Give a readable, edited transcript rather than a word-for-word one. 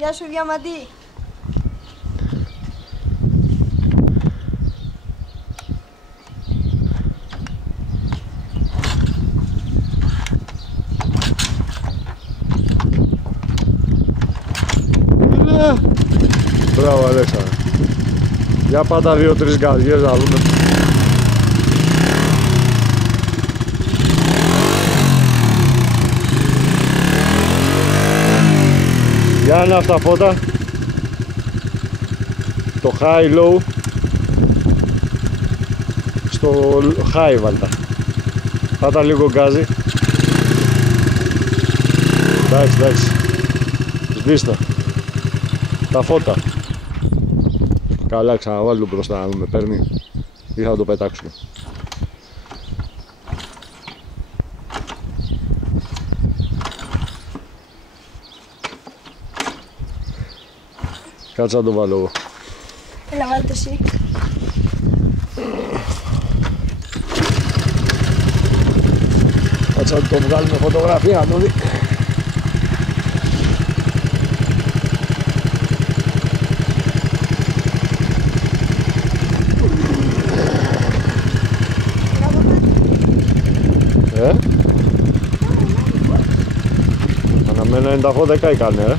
Γεια σου Διαμαντή. Μπράβο Αλέξανδρα. Για πάντα 2-3 γκαδιές να δούμε. Για να αυτά φώτα. Το high low. Στο high βάλτα. Πάτα λίγο γκάζι. Εντάξει. Σβήστα. Τα φώτα. Καλά, ξαναβάλω μπροστά να δούμε, παίρνει ή θα το πετάξουμε. Κάτσε να το βάλω εγώ. Έλα, βάλτε εσύ. Κάτσε να το βγάλουμε φωτογραφία να το δει. Αναμένα είναι τα 10 έκανε,